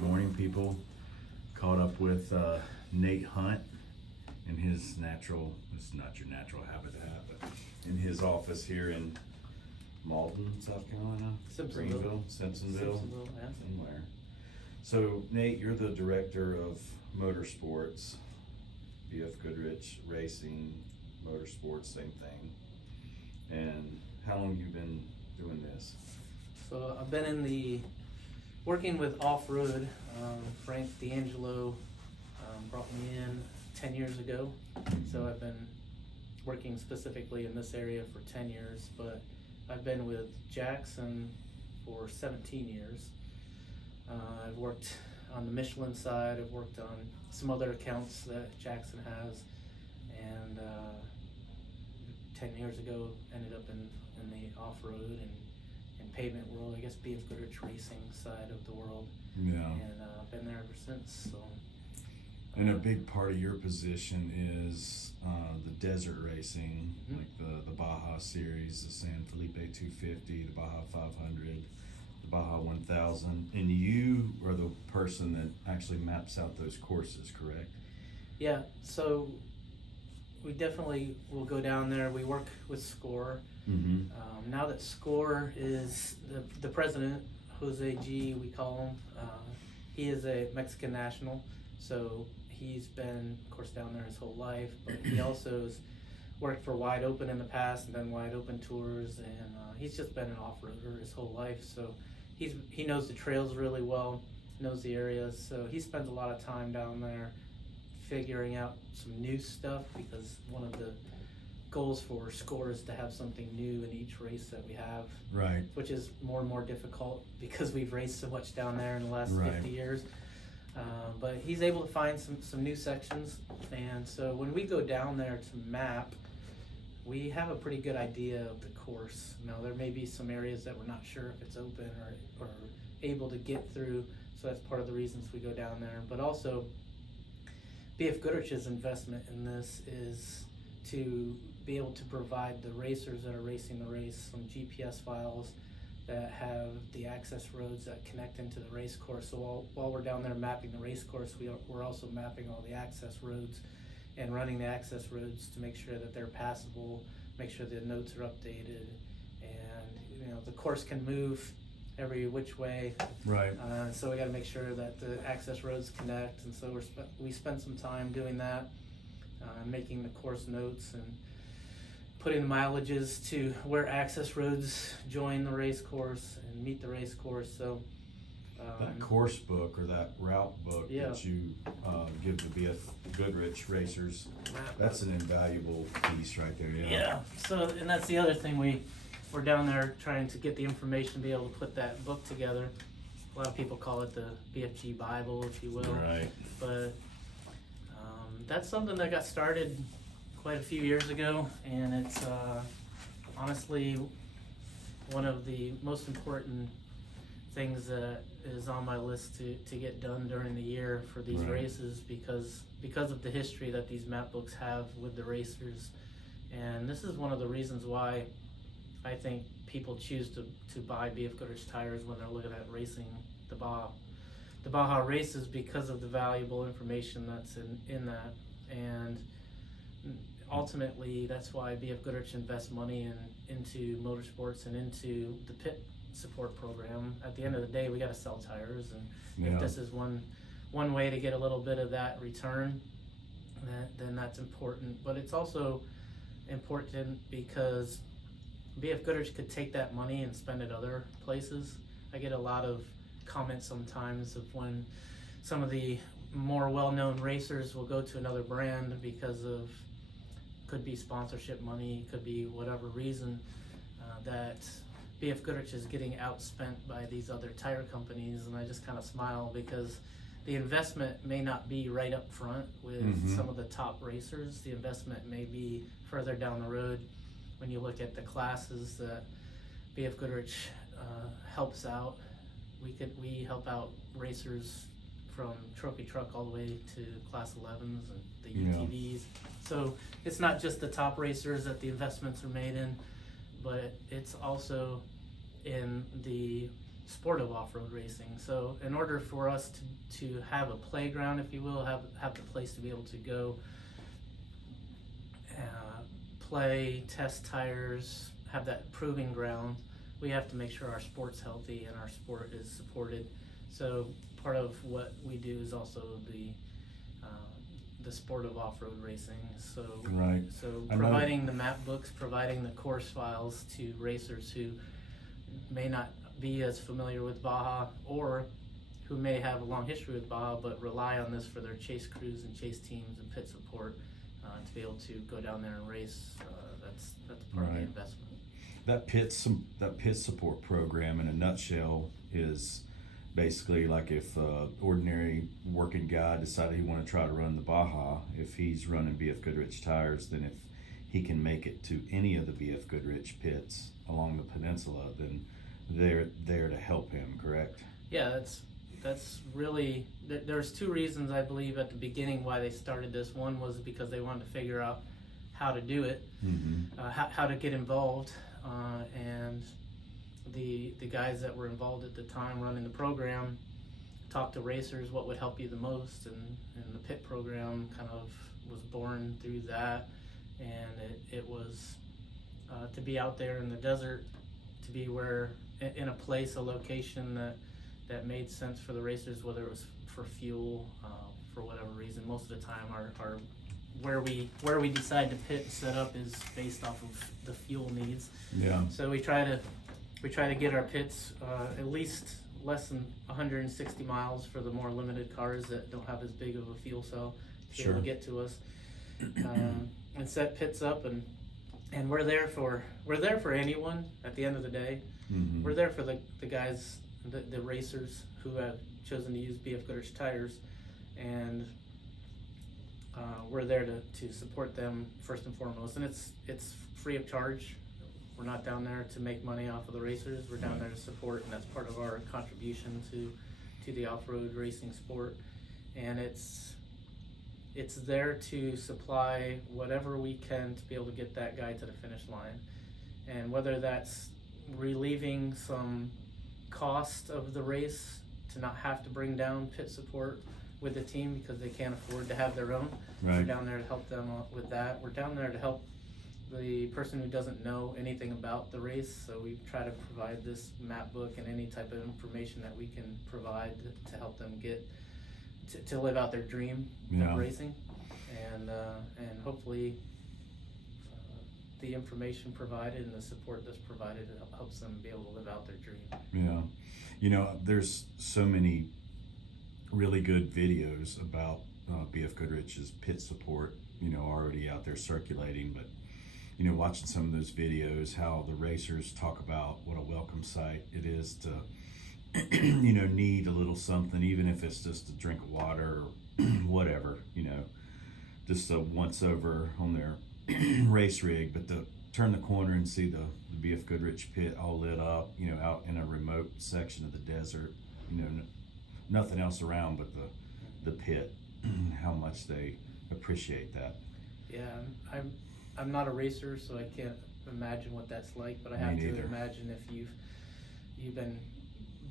Good morning, people. Caught up with Nate Hunt in his natural, it's not your natural habitat, but in his office here in Malden, South Carolina? Greenville, Simpsonville, yeah. somewhere. So Nate, you're the director of Motorsports, BFGoodrich Racing, Motorsports, same thing. And how long have you been doing this? So I've been in the working with off-road. Frank D'Angelo brought me in 10 years ago. So I've been working specifically in this area for 10 years, but I've been with Jackson for 17 years. I've worked on the Michelin side, I've worked on some other accounts that Jackson has, and 10 years ago ended up in the off-road and pavement world, I guess BFGoodrich racing side of the world. Yeah. And I've been there ever since. So. And a big part of your position is the desert racing, like the Baja series, the San Felipe 250, the Baja 500, the Baja 1000. And you are the person that actually maps out those courses, correct? Yeah, so we definitely will go down there. We work with SCORE. Now that SCORE is the president, Jose G, we call him, he is a Mexican national, so he's been, of course, down there his whole life, but he also has worked for Wide Open in the past and done Wide Open tours, and he's just been an off-roader his whole life, so he knows the trails really well, knows the areas, so he spends a lot of time down there figuring out some new stuff, because one of the goals for SCORE is to have something new in each race that we have, Right. which is more and more difficult because we've raced so much down there in the last 50 years. But he's able to find some new sections, and so when we go down there to map, we have a pretty good idea of the course. Now there may be some areas that we're not sure if it's open or able to get through, so that's part of the reasons we go down there. But also BFGoodrich's investment in this is to be able to provide the racers that are racing the race some GPS files that have the access roads that connect into the race course. So while we're down there mapping the race course, we're also mapping all the access roads and running the access roads to make sure that they're passable, make sure the notes are updated, and the course can move every which way. Right. So we got to make sure that the access roads connect, and so we spend some time doing that, making the course notes and putting the mileages to where access roads join the race course and meet the race course. So that course book or that route book that you give the BFGoodrich racers, that's an invaluable piece right there. Yeah. So, and that's the other thing, we're down there trying to get the information to be able to put that book together. A lot of people call it the BFG Bible, if you will. Right. But that's something that got started quite a few years ago, and it's honestly one of the most important things that is on my list to get done during the year for these races, because of the history that these map books have with the racers. And this is one of the reasons why I think people choose to buy BFGoodrich tires when they're looking at racing the Baja races, because of the valuable information that's in that. And ultimately, that's why BFGoodrich invests money into motorsports and into the pit support program. At the end of the day, we got to sell tires, and if this is one way to get a little bit of that return, then that's important. But it's also important because BFGoodrich could take that money and spend it other places. I get a lot of comments sometimes of when some of the more well-known racers will go to another brand because of, could be sponsorship money, could be whatever reason, that BFGoodrich is getting outspent by these other tire companies, and I just kind of smile because the investment may not be right up front with some of the top racers. The investment may be further down the road when you look at the classes that BFGoodrich helps out. We help out racers from trophy truck all the way to class 11s and the UTVs. So it's not just the top racers that the investments are made in, but it's also in the sport of off-road racing. So in order for us to have a playground, if you will, have the place to be able to go play, test tires, have that proving ground, we have to make sure our sport's healthy and our sport is supported. So part of what we do is also the sport of off-road racing. So Right. So providing the map books, providing the course files to racers who may not be as familiar with Baja, or who may have a long history with Baja but rely on this for their chase crews and chase teams and pit support to be able to go down there and race. That's part of the investment. That pit support program in a nutshell is basically like if ordinary working guy decided he wanted to try to run the Baja, if he's running BFGoodrich tires, then if he can make it to any of the BFGoodrich pits along the peninsula, then they're there to help him, correct? Yeah, that's really, there's two reasons I believe at the beginning why they started this. One was because they wanted to figure out how to do it, how to get involved, and the guys that were involved at the time running the program talked to racers what would help you the most, and the pit program kind of was born through that. And it was to be out there in the desert, to be where in a place, a location that made sense for the racers, whether it was for fuel, for whatever reason. Most of the time our where we decide to pit and set up is based off of the fuel needs. Yeah. So we try to get our pits at least less than 160 miles for the more limited cars that don't have as big of a fuel cell to be able to get to us, and set pits up, and we're there for anyone at the end of the day. We're there for the guys, the racers who have chosen to use BFGoodrich tires, and we're there to support them first and foremost. And it's free of charge. We're not down there to make money off of the racers. We're down there to support, and that's part of our contribution to the off-road racing sport. And it's there to supply whatever we can to be able to get that guy to the finish line. And whether that's relieving some cost of the race to not have to bring down pit support with the team because they can't afford to have their own. We're down there to help them with that. We're down there to help the person who doesn't know anything about the race, so we try to provide this map book and any type of information that we can provide to help them get to live out their dream of racing, and hopefully the information provided and the support that's provided helps them be able to live out their dream. Yeah, you know, there's so many really good videos about BFGoodrich's pit support, you know, already out there circulating, but you know, watching some of those videos, how the racers talk about what a welcome sight it is to you know, need a little something, even if it's just a drink of water or whatever, you know, just a once over on their race rig, but to turn the corner and see the BFGoodrich pit all lit up, you know, out in a remote section of the desert, you know, nothing else around but the pit, how much they appreciate that. Yeah, I'm not a racer, so I can't imagine what that's like, but I have to imagine if you've been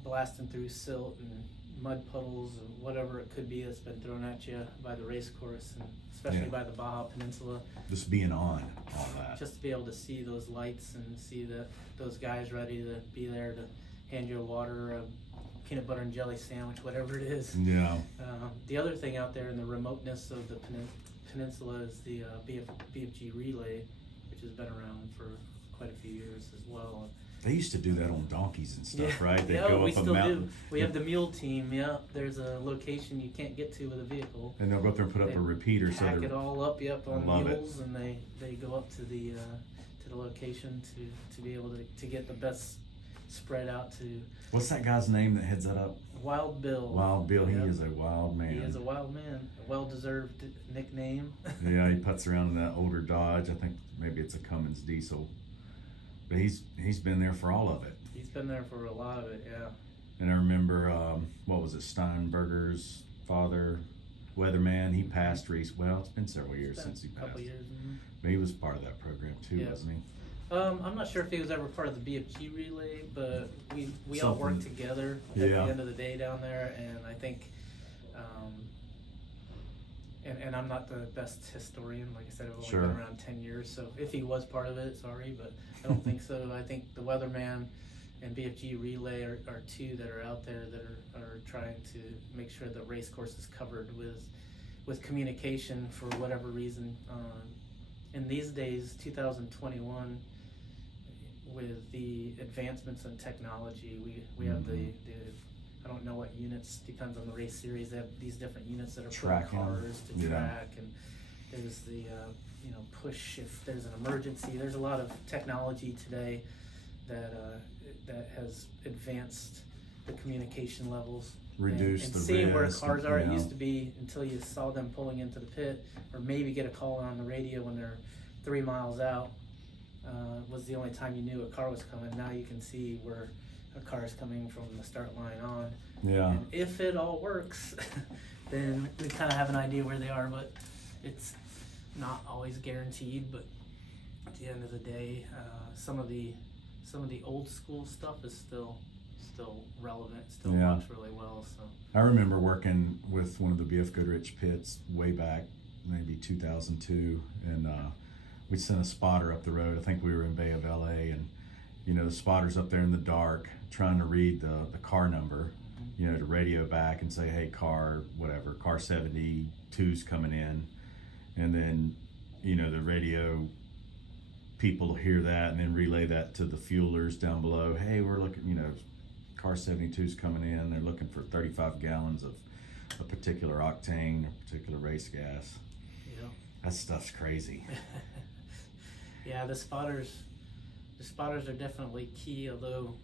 blasting through silt and mud puddles and whatever it could be that's been thrown at you by the race course, and especially by the Baja Peninsula. Just being on all that. Just to be able to see those lights and see those guys ready to be there to hand you a water, a peanut butter and jelly sandwich, whatever it is. Yeah. The other thing out there in the remoteness of the peninsula is the BFG relay, which has been around for quite a few years as well. They used to do that on donkeys and stuff, right? They'd go we up a still mountain. do. We have the mule team. Yeah, there's a location you can't get to with a vehicle. And they'll go up there and put up a repeater. Pack it all up, on mules, it. and they go up to the location to be able to get the best spread out to. What's that guy's name that heads that up? Wild Bill. Wild Bill. He is a wild man. He is a wild man. A well-deserved nickname. Yeah, he puts around in that older Dodge. I think maybe it's a Cummins diesel. But he's been there for all of it. He's been there for a lot of it, yeah. And I remember, what was it, Steinberger's father, Weatherman, he passed well, it's been several years since he passed. A couple years. But he was part of that program too, wasn't he? I'm not sure if he was ever part of the BFG relay, but we all worked together at the end of the day down there, and I think, and I'm not the best historian, like I said, I've only been around 10 years, so if he was part of it, sorry, but I don't think so. I think the Weatherman and BFG relay are two that are out there that are trying to make sure the race course is covered with communication for whatever reason. In these days, 2021, with the advancements in technology, we have the I don't know what units, depends on the race series. They have these different units that are put in cars to track, and there's the push if there's an emergency. There's a lot of technology today that has advanced the communication levels, reduce the seeing risk, where cars are. It used to be until you saw them pulling into the pit, or maybe get a call on the radio when they're 3 miles out, was the only time you knew a car was coming. Now you can see where a car is coming from the start line on. And if it all works, then we kind of have an idea where they are, but it's not always guaranteed. But at the end of the day, some of the old school stuff is still relevant, still works really well. So I remember working with one of the BFGoodrich pits way back, maybe 2002, and we sent a spotter up the road. I think we were in Bay of LA, and the spotter's up there in the dark trying to read the car number, to radio back and say, hey, car 72's coming in, and then the radio people hear that and then relay that to the fuelers down below. Hey, we're looking, car 72's coming in. They're looking for 35 gallons of a particular octane, a particular race gas. Yeah, that stuff's crazy. Yeah, the spotters are definitely key. Although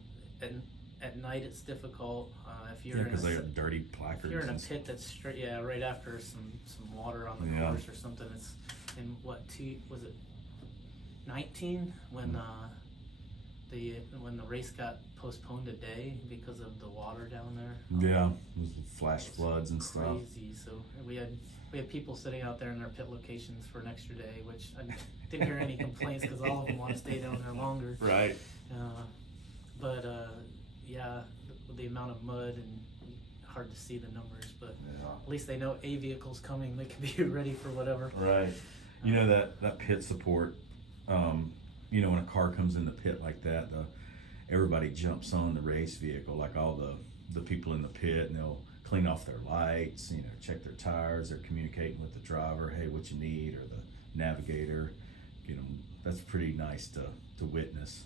at night it's difficult. If you're because they have dirty placards. If you're in a pit that's straight, right after some water on the course or something. It's in was it 19 when the race got postponed a day because of the water down there. Yeah, flash floods and stuff. Crazy. So we had people sitting out there in their pit locations for an extra day, which I didn't hear any complaints because all of them want to stay down there longer. Right. But the amount of mud and hard to see the numbers, but at least they know a vehicle's coming. They can be ready for whatever. Right. That pit support. When a car comes in the pit like that, everybody jumps on the race vehicle, like all the people in the pit, and they'll clean off their lights, check their tires. They're communicating with the driver, hey, what you need, or the navigator. That's pretty nice to witness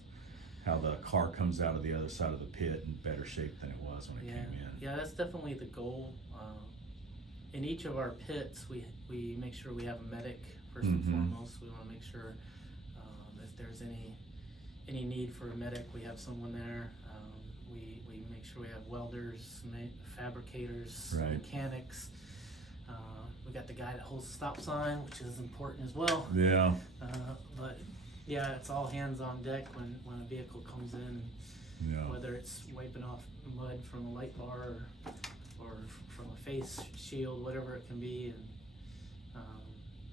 how the car comes out of the other side of the pit in better shape than it was when it came in. Yeah, that's definitely the goal. In each of our pits, we make sure we have a medic first and foremost. We want to make sure if there's any need for a medic, we have someone there. We make sure we have welders, fabricators, mechanics. We got the guy that holds the stop sign, which is important as well. Yeah. But yeah, it's all hands on deck when a vehicle comes in. Yeah. Whether it's wiping off mud from a light bar or from a face shield, whatever it can be,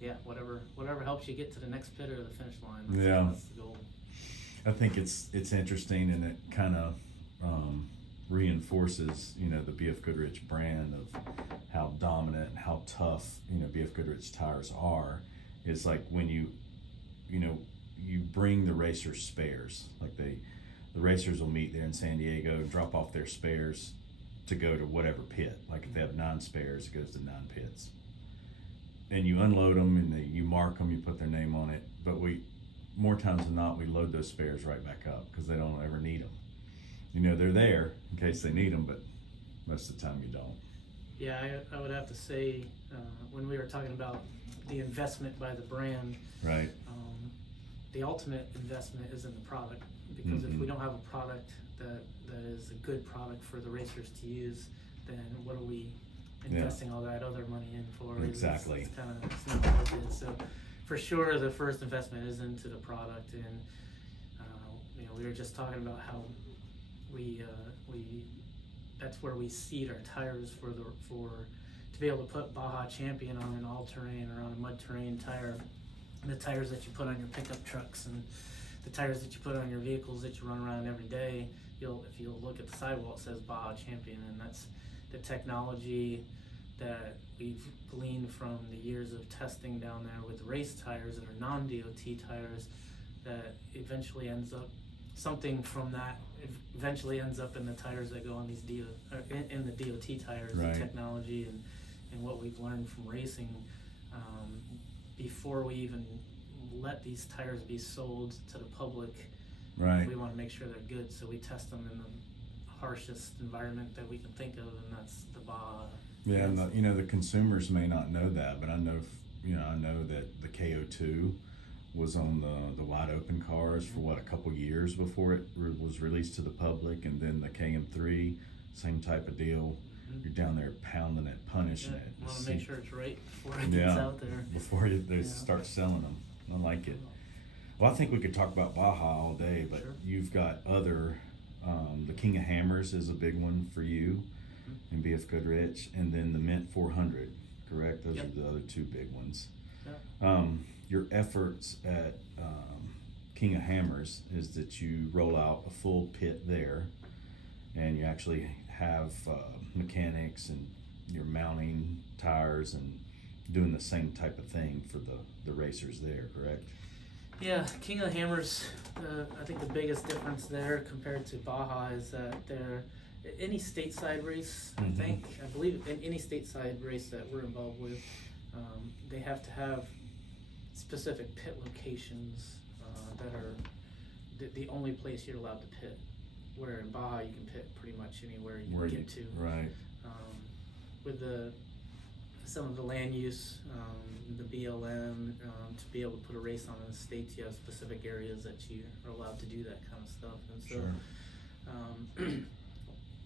and whatever helps you get to the next pit or the finish line. That's the goal. I think it's interesting, and it kind of reinforces the BFGoodrich brand of how dominant and how tough BFGoodrich tires are. It's like when you bring the racers spares, like the racers will meet there in San Diego and drop off their spares to go to whatever pit. Like if they have 9 spares, it goes to 9 pits. And you unload them and you mark them, you put their name on it. But more times than not, we load those spares right back up because they don't ever need them. They're there in case they need them, but most of the time you don't. Yeah, I would have to say, when we were talking about the investment by the brand, right? The ultimate investment is in the product, because if we don't have a product that is a good product for the racers to use, then what are we investing all that other money in for? Exactly. It's not worth it. So for sure, the first investment is into the product, and we were just talking about how that's where we seed our tires to be able to put Baja Champion on an all-terrain or on a mud terrain tire, the tires that you put on your pickup trucks and the tires that you put on your vehicles that you run around every day, if you'll look at the sidewall, it says Baja Champion, and that's the technology that we've gleaned from the years of testing down there with race tires that are non-DOT tires, that eventually ends up, something from that eventually ends up in the tires that go on these in the DOT tires, right. The technology and what we've learned from racing, before we even let these tires be sold to the public. Right. We want to make sure they're good, so we test them in the harshest environment that we can think of, and that's the Baja. Yeah, and the consumers may not know that, but I know that the KO2 was on the wide open cars for a couple years before it was released to the public, and then the KM3, same type of deal. Mm-hmm. You're down there pounding it, punishing it. You want to make sure it's right before it gets out there. Before they start selling them. I like it. Well, I think we could talk about Baja all day, but you've got other, the King of Hammers is a big one for you, in BFGoodrich, and then the Mint 400, correct? Those are the other two big ones. Your efforts at King of Hammers is that you roll out a full pit there, and you actually have mechanics, and you're mounting tires and doing the same type of thing for the racers there, correct? Yeah, King of Hammers, I think the biggest difference there compared to Baja is that they're any stateside race, I believe in any stateside race that we're involved with, they have to have specific pit locations that are the only place you're allowed to pit. Where in Baja you can pit pretty much anywhere you can get to. Right. With some of the land use, the BLM, to be able to put a race on in the States, you have specific areas that you are allowed to do that kind of stuff. And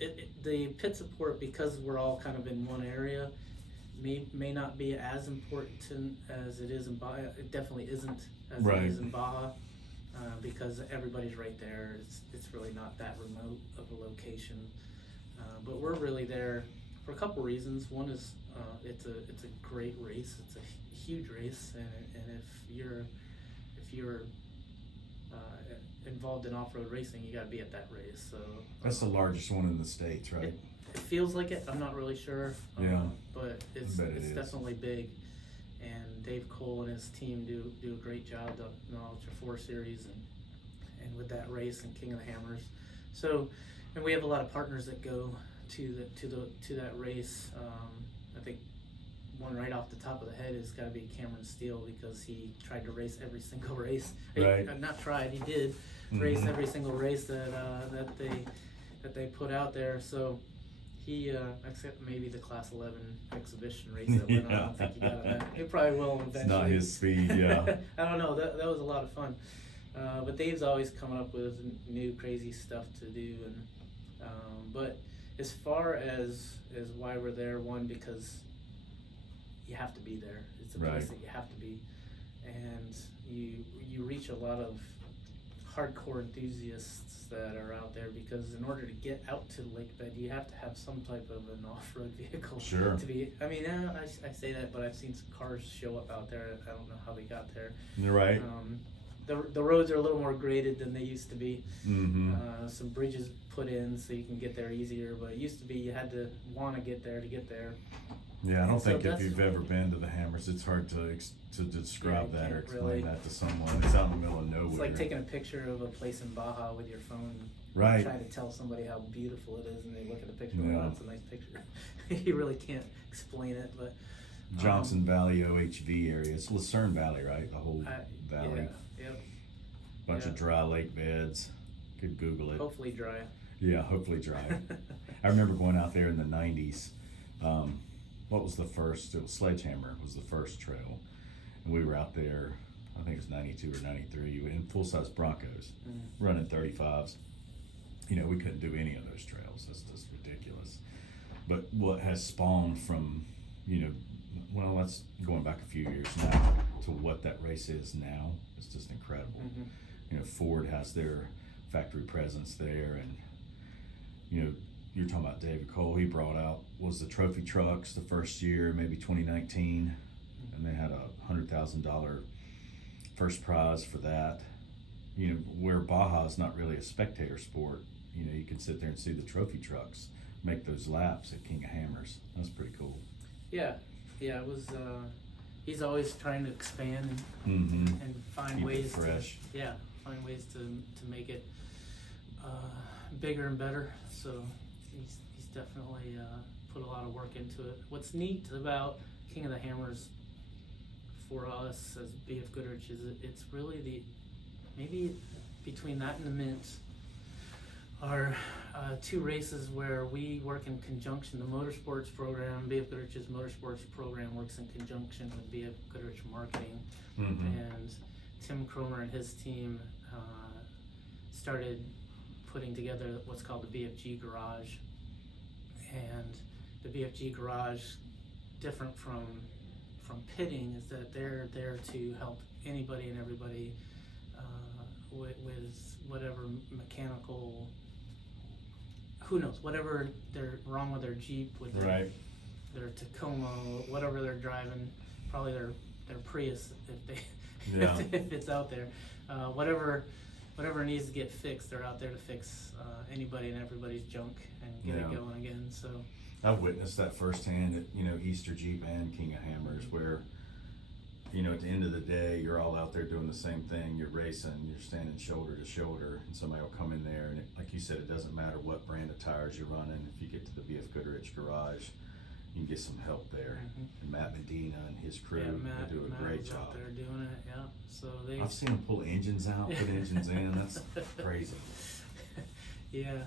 so the pit support, because we're all kind of in one area, may not be as important as it is in Baja. It definitely isn't as it is in Baja, because everybody's right there. It's really not that remote of a location, but we're really there for a couple reasons. One is it's a great race. It's a huge race, and if you're involved in off-road racing, you got to be at that race. So that's the largest one in the States, right? It feels like it. I'm not really sure. But it's definitely big. And Dave Cole and his team do a great job. The Ultra 4 Series and with that race and King of the Hammers. So, and we have a lot of partners that go to that race. I think one right off the top of the head has got to be Cameron Steele, because he tried to race every single race. Right. Not tried. He did race every single race that they put out there. So he, except maybe the Class 11 exhibition race that went on, I don't think he got on that. He probably will eventually. It's not his speed, yeah. I don't know. That was a lot of fun. But Dave's always coming up with new crazy stuff to do, and but as far as why we're there, one, because you have to be there. It's a place that you have to be, and you reach a lot of hardcore enthusiasts that are out there, because in order to get out to Lake Bed, you have to have some type of an off-road vehicle. Sure. To be, I mean, I say that, but I've seen some cars show up out there. I don't know how they got there. You're right. The roads are a little more graded than they used to be. Some bridges put in so you can get there easier, but it used to be you had to want to get there to get there. Yeah, I don't think if you've ever been to the Hammers, it's hard to describe that or explain that to someone. It's out in the middle of nowhere. It's like taking a picture of a place in Baja with your phone. Right. Trying to tell somebody how beautiful it is, and they look at the picture. Wow, it's a nice picture. You really can't explain it, but Johnson Valley OHV area. It's Lucerne Valley, right? The whole valley. Yep. Bunch of dry lake beds. Could Google it. Hopefully dry. Yeah, hopefully dry. I remember going out there in the 90s. What was the first? It was Sledgehammer was the first trail, and we were out there. I think it was 92 or 93 in full-size Broncos, running 35s. You know, we couldn't do any of those trails. That's just ridiculous. But what has spawned from, well, that's going back a few years now to what that race is now. It's just incredible. Ford has their factory presence there, and you're talking about David Cole. He brought out the trophy trucks the first year, maybe 2019, and they had a $100,000 first prize for that. where Baja's not really a spectator sport. You can sit there and see the trophy trucks make those laps at King of Hammers. That's pretty cool. Yeah, it was. He's always trying to expand and find Keep ways it fresh. find ways to make it bigger and better. So he's definitely put a lot of work into it. What's neat about King of the Hammers for us as BFGoodrich is it's really maybe between that and the Mint are two races where we work in conjunction. The Motorsports program, BFGoodrich's Motorsports program, works in conjunction with BFGoodrich Marketing, and Tim Cromer and his team started putting together what's called the BFG Garage. And the BFG Garage, different from pitting, is that they're there to help anybody and everybody with whatever mechanical, who knows, whatever they're wrong with their Jeep, with their Tacoma, whatever they're driving, probably their Prius if it's out there, whatever needs to get fixed, they're out there to fix anybody and everybody's junk and get it going again. So I've witnessed that firsthand at Easter Jeep and King of Hammers, where at the end of the day, you're all out there doing the same thing. You're racing, you're standing shoulder to shoulder, and somebody will come in there, and like you said, it doesn't matter what brand of tires you're running. If you get to the BFGoodrich Garage, you can get some help there. And Matt Medina and his crew, they do a great job. Out there doing it, So I've seen them pull engines out, put engines in. That's crazy. They're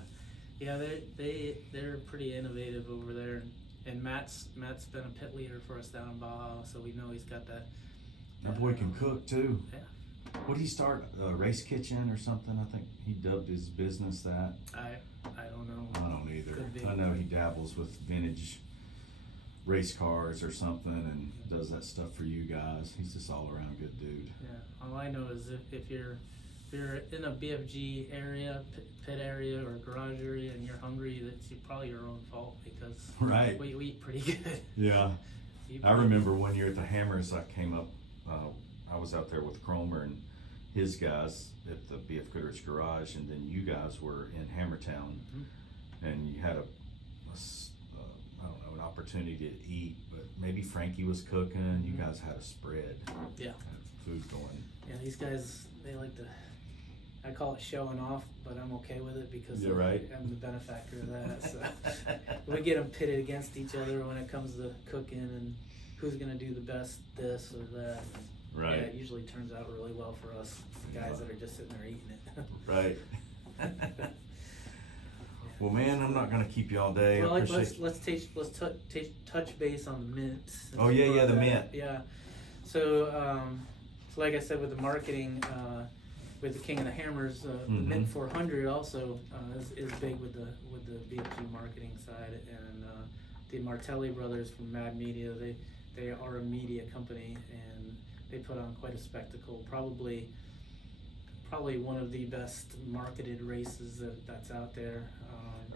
pretty innovative over there, and Matt's been a pit leader for us down in Baja, so we know he's got that. That boy can cook too. Yeah. What did he start? A race kitchen or something? I think he dubbed his business that. I don't know. I don't either. I know he dabbles with vintage race cars or something and does that stuff for you guys. He's just all around good dude. Yeah. All I know is if you're in a BFG area, pit area or garage area, and you're hungry, that's probably your own fault, because we eat pretty good. Yeah. I remember one year at the Hammers, I came up, I was out there with Cromer and his guys at the BFGoodrich Garage, and then you guys were in Hammertown, and you had I don't know, an opportunity to eat, but maybe Frankie was cooking. You guys had a spread. Yeah. Had food going. Yeah, these guys, they like to, I call it showing off, but I'm okay with it because You're right. I'm the benefactor of that. So we get them pitted against each other when it comes to cooking and who's going to do the best this or that. Right. Yeah, it usually turns out really well for us guys that are just sitting there eating it. Right. Well, man, I'm not gonna keep you all day. Well, let's touch base on the Mint. Oh yeah, the Mint. Yeah. So like I said, with the marketing, with the King of the Hammers, the Mint 400 also is big with the BFG marketing side, and the Martelli brothers from Mad Media, they are a media company, and they put on quite a spectacle. Probably one of the best marketed races that's out there.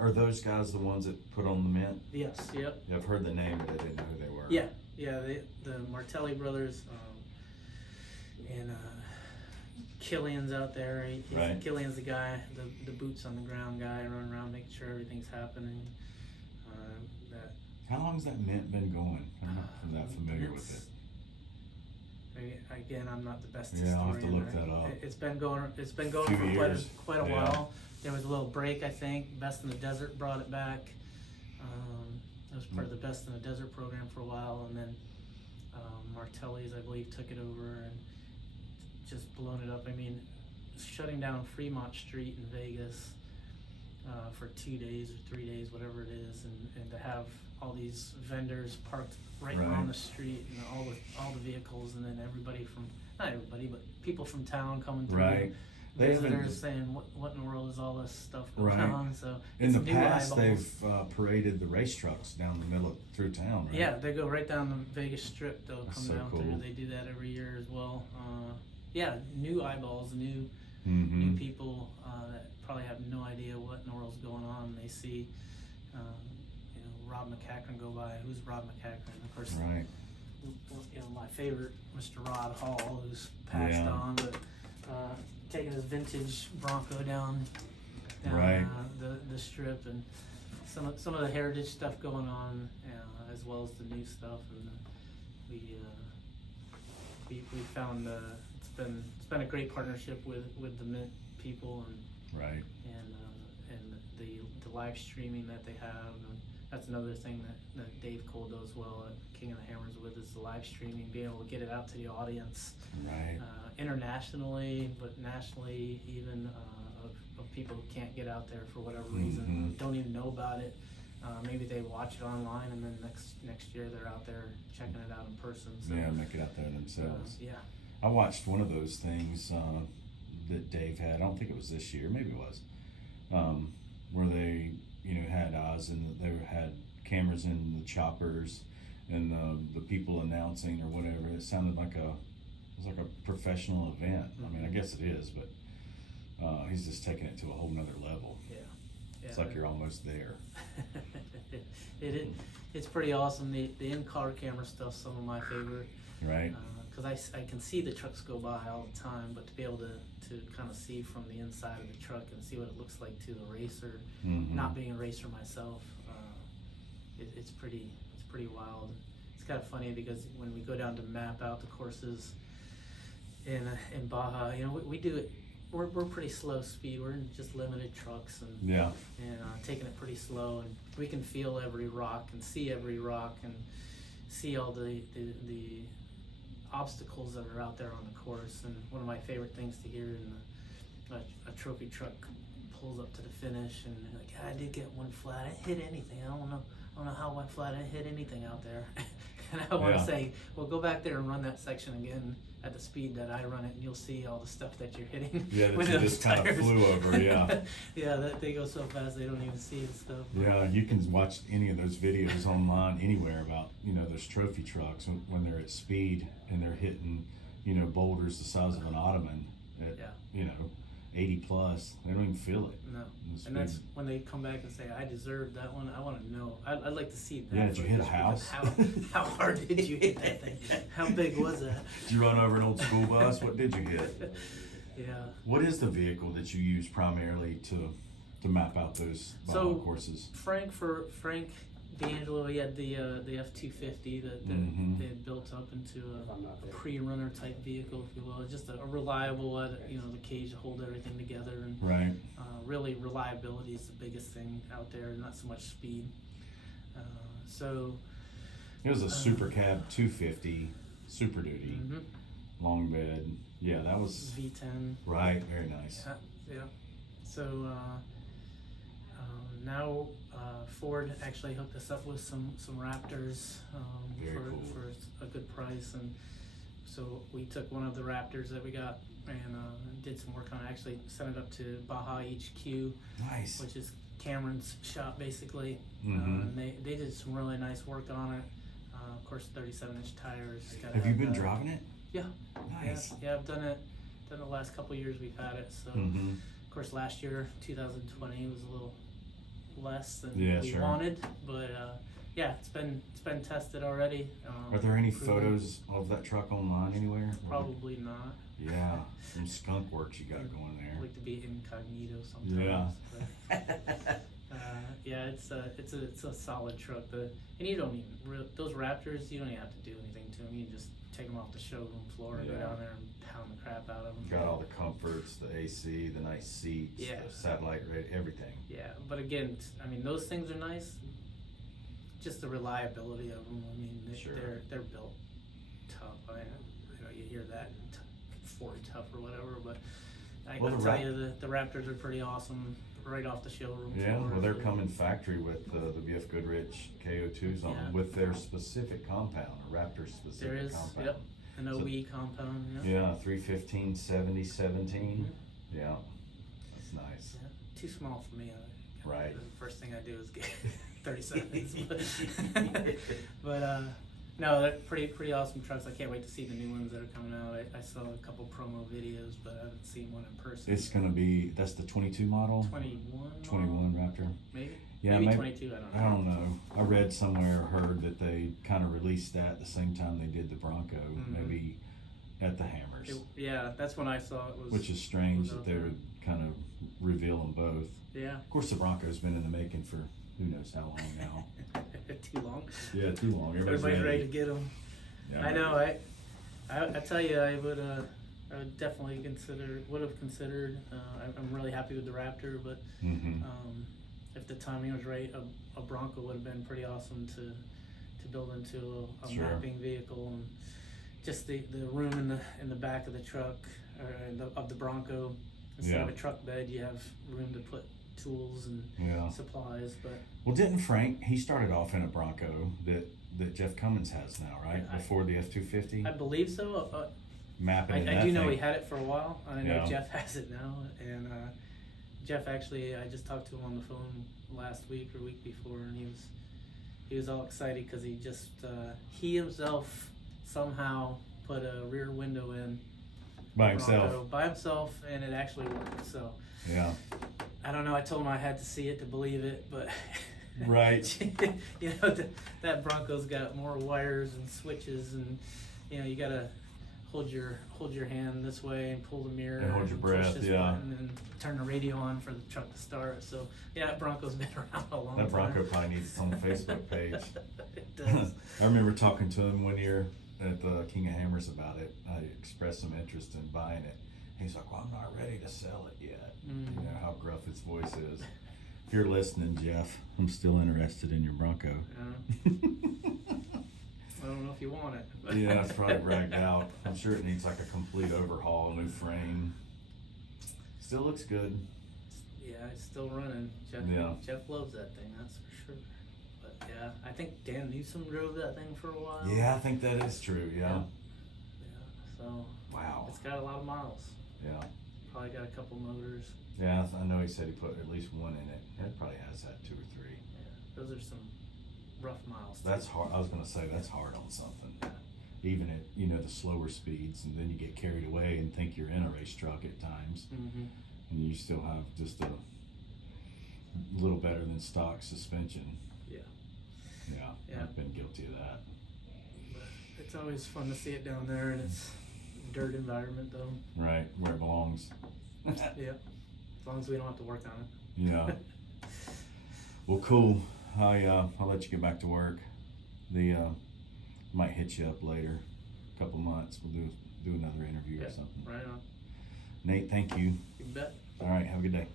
Are those guys the ones that put on the Mint? Yes. Yep. Yeah, I've heard the name, but I didn't know who they were. Yeah. The Martelli brothers, and Killian's out there. Right. Killian's the guy, the boots on the ground guy, running around making sure everything's happening. How long's that Mint been going? I'm not that familiar with it. Again, I'm not the best historian. Yeah, I'll have to look there. that up. It's been going for quite a while. There was a little break, I think. Best in the Desert brought it back. It was part of the Best in the Desert program for a while, and then Martelli's, I believe, took it over and just blown it up. I mean, shutting down Fremont Street in Vegas for 2 days or 3 days, whatever it is, and to have all these vendors parked right on the street, and all the vehicles, and then not everybody, but people from town coming through. Right. Visitors saying, what in the world is all this stuff going on? So in the past, they've paraded the race trucks down the middle through town, right? Yeah, they go right down the Vegas Strip. They'll come down cool. through. They do that every year as well. New eyeballs, new people that probably have no idea what in the world's going on. They see, Rob McCachran go by. Who's Rob McCachran? Of course, my favorite, Mr. Rod Hall, who's passed on, but taking his vintage Bronco down Right. The strip, and some of the heritage stuff going on, as well as the new stuff, and we found it's been a great partnership with the Mint people, and Right. and the live streaming that they have, and that's another thing that Dave Cole does well at King of the Hammers with, is the live streaming, being able to get it out to the audience, Right. Internationally, but nationally even, of people who can't get out there for whatever reason, don't even know about it. Maybe they watch it online, and then next year they're out there checking it out in person. So, Yeah, make it out there themselves. yeah. I watched one of those things that Dave had. I don't think it was this year. Maybe it was. Where they, had Oz, and they had cameras in the choppers, and the people announcing or whatever. It sounded like it was like a professional event. I mean, I guess it is, but he's just taking it to a whole nother level. Yeah. It's like you're almost there. It's pretty awesome. The in-car camera stuff's some of my favorite. Right. Because I can see the trucks go by all the time, but to be able to kind of see from the inside of the truck and see what it looks like to the racer, not being a racer myself, it's pretty wild. It's kind of funny because when we go down to map out the courses in Baja, we do it. We're pretty slow speed. We're in just limited trucks, and taking it pretty slow, and we can feel every rock and see every rock and see all the obstacles that are out there on the course. And one of my favorite things to hear in a trophy truck pulls up to the finish, and like, I did get one flat. I didn't hit anything. I don't know how one flat. I didn't hit anything out there. And I want to say, well, go back there and run that section again at the speed that I run it, and you'll see all the stuff that you're hitting. Yeah, that you just kind of flew over. Yeah. Yeah, they go so fast they don't even see the stuff. Yeah, you can watch any of those videos online anywhere about those trophy trucks when they're at speed and they're hitting boulders the size of an ottoman at 80 plus. They don't even feel it. No, and that's when they come back and say, I deserved that one. I want to know. I'd like to see that. Yeah, did you hit a house? How hard did you hit that thing? How big was that? Did you run over an old school bus? What did you hit? Yeah. What is the vehicle that you use primarily to map out those courses? Frank D'Angelo, he had the F-250 that they had built up into a pre-runner type vehicle, if you will. Just a reliable, the cage to hold everything together, and right. Really reliability is the biggest thing out there, not so much speed. It was a Super Cab 250 Super Duty, long bed. Yeah, that was V10. Right, very nice. Yeah. So now Ford actually hooked us up with some Raptors for a good price, and so we took one of the Raptors that we got and did some work on it. Actually sent it up to Baja HQ, nice, which is Cameron's shop basically. And they did some really nice work on it. Of course, 37-inch tires. Have you been driving it? Yeah. Nice. Yeah, I've done it the last couple of years we've had it. So of course last year 2020 was a little less than we wanted, but it's been tested already. Are there any photos of that truck online anywhere? Probably not. Yeah, some skunk works you got going there. I like to be incognito sometimes. Yeah. It's a solid truck. And you don't even those Raptors, you don't even have to do anything to them. You can just take them off the showroom floor and go down there and pound the crap out of them. Got all the comforts, the AC, the nice seats, the satellite radio, everything. Yeah, but again, those things are nice. Just the reliability of them. They're built tough. You hear that Ford tough or whatever, but I can tell you the Raptors are pretty awesome right off the showroom floor. Yeah, well, they're coming factory with the BFGoodrich KO2s on them with their specific compound, a Raptor specific compound. Yep, an OE compound. Yeah, 315, 70, 17. Yeah, that's nice. Yeah, too small for me. Right. The first thing I do is get 37s. But no, they're pretty awesome trucks. I can't wait to see the new ones that are coming out. I saw a couple promo videos, but I haven't seen one in person. It's gonna be, that's the 22 model? 21 Raptor. Maybe? Yeah, maybe 22, I don't know. I read somewhere or heard that they kind of released that the same time they did the Bronco. Maybe at the Hammers. Yeah, that's when I saw it. Which is strange that they would kind of reveal them both. Yeah. Of course, the Bronco's been in the making for who knows how long now. Too long. Yeah, too long. Everybody's ready to get them. Yeah, I know. I tell you, I would definitely would have considered. I'm really happy with the Raptor, but if the timing was right, a Bronco would have been pretty awesome to build into a Sure. mapping vehicle, and just the room in the back of the truck of the Bronco. Instead of a truck bed, you have room to put tools and supplies. But well, didn't Frank? He started off in a Bronco that Jeff Cummins has now, right? Before the F-250. I believe so. Mapping. I do know he had it for a while. I know Yeah. Jeff has it now, and Jeff actually, I just talked to him on the phone last week or week before, and he was all excited because he himself somehow put a rear window in by Bronco himself. by himself, and it actually worked. So Yeah. I don't know. I told him I had to see it to believe it, but Right. you know, that Bronco's got more wires and switches, and you know, you gotta hold your hand this way and pull the mirror And hold your push breath, this yeah. button and turn the radio on for the truck to start. So yeah, that Bronco's been around a long time. That Bronco probably needs its own Facebook page. It does. I remember talking to him one year at the King of Hammers about it. I expressed some interest in buying it. He's like, "Well, I'm not ready to sell it yet." You know how gruff its voice is. If you're listening, Jeff, I'm still interested in your Bronco. Yeah. I don't know if you want it. But Yeah, it's probably bragged out. I'm sure it needs like a complete overhaul, new frame. Still looks good. Yeah, it's still running. Jeff loves that thing, that's for sure. But yeah, I think Dan Newsom drove that thing for a while. Yeah, I think that is true. Yeah. Yeah, so Wow. it's got a lot of miles. Yeah. Probably got a couple motors. Yeah, I know he said he put at least one in it. It probably has that 2 or 3. Yeah, those are some rough miles. That's hard. I was gonna say that's hard on something. Even at the slower speeds, and then you get carried away and think you're in a race truck at times, and you still have just a little better than stock suspension. Yeah, I've been guilty of that. But it's always fun to see it down there, and it's dirt environment though. Right where it belongs. Yeah, as long as we don't have to work on it. Yeah. Well, cool. I'll let you get back to work. Might hit you up later, a couple months. We'll do another interview or something. Right on. Nate, thank you. You bet. All right, have a good day.